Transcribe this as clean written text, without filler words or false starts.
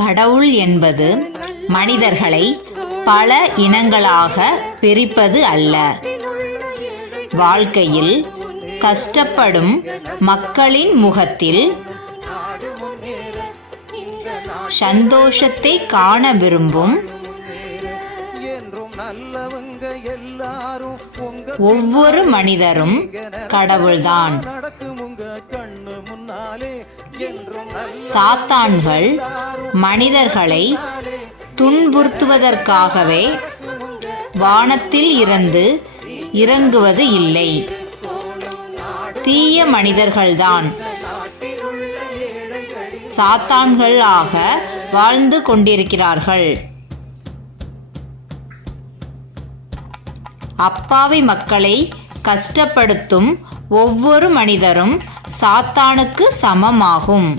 கடவுள் என்பது மனிதர்களை பல இனங்களாக பிரிப்பது அல்ல. வாழ்க்கையில் கஷ்டப்படும் மக்களின் முகத்தில் சந்தோஷத்தை காண விரும்பும் ஒவ்வொரு மனிதரும் கடவுள்தான். சாத்தான்கள் மனிதர்களை துன்புறுத்துவதற்காகவே வானத்தில் இருந்து இறங்குவது இல்லை. தீய மனிதர்கள்தான் சாத்தான்களாக வாழ்ந்து கொண்டிருக்கிறார்கள். அப்பாவி மக்களை கஷ்டப்படுத்தும் ஒவ்வொரு மனிதரும் சாத்தானுக்கு சமமாகும்.